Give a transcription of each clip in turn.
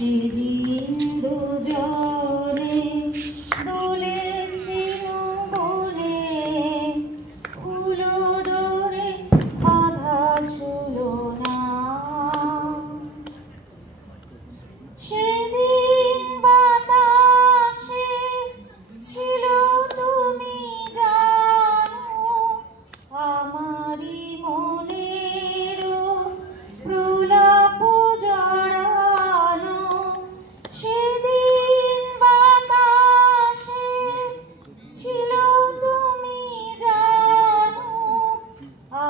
সেদিন দুজনে দুলেছিল বলে ফুল ডোরে বাঁধা ছিল না। সেদিন বাতাসে ছিল তুমি জানো আমারই মনের প্রলাপ জড়ানো। সেদিন বাতাসে ছিল তুমি জানো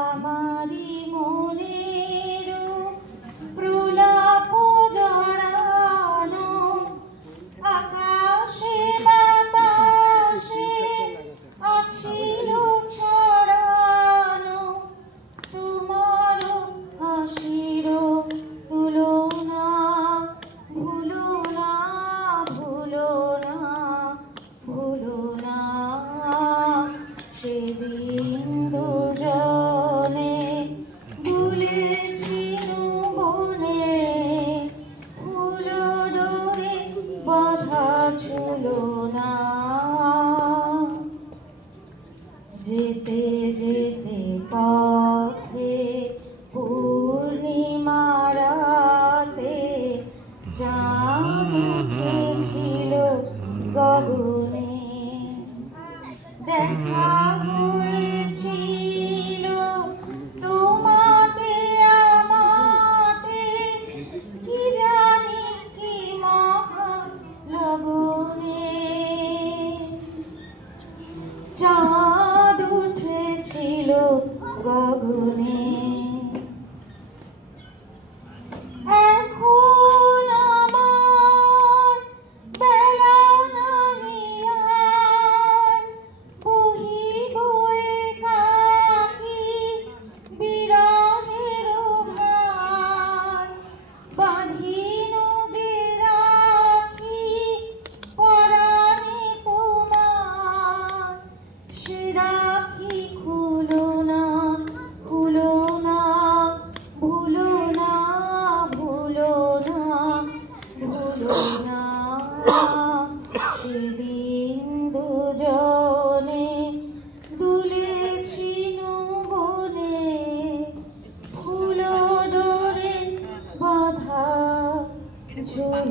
আমারই মনের প্রলাপ জড়ানো। আকাশে বাতাসে আছিল ছড়ানো তোমার হাসির তুলনা। ভুলো না ভুলো না ভুলো না সেদিন দুজনে দুলেছিল বনে ফুল ডোরে বাঁধা ছিল না। যেতে যেতে পথে পূর্ণিমা রাতে চাঁদ উঠেছিল গগনে। দেখা হয়েছিল তোমাতে আমাতে কি জানি কি মহা লগনে। চাঁদ উঠেছিল গগনে। এখন আমার বেলা নাহি আর বহিব একাকী বিরহের ভার। বাঁধিল যে রাখি পরাণে তোমার সে রাখি খুলো না খুলো না ভুলো না ভুলো না ভুলো না। সেদিন দুজনে দুলেছিল বনে ফুল ডোরে বাঁধা ছিল